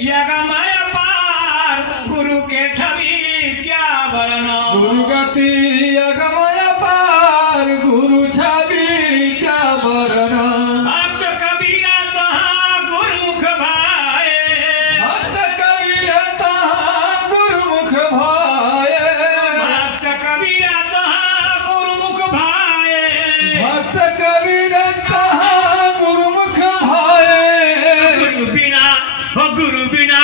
यगमय पार गुरु के छवि क्या वर्ण दुर्गति यगमय पार गुरु छवि क्या वर्ण भक्त कबीरा तहाँ गुरुमुख भाए भक्त कबीरा तहाँ गुरुमुख भाए भक्त कबीरा तहाँ गुरुमुख भाए भक्त कबीरा तहाँ गुरुमुख भाए गुरु बिना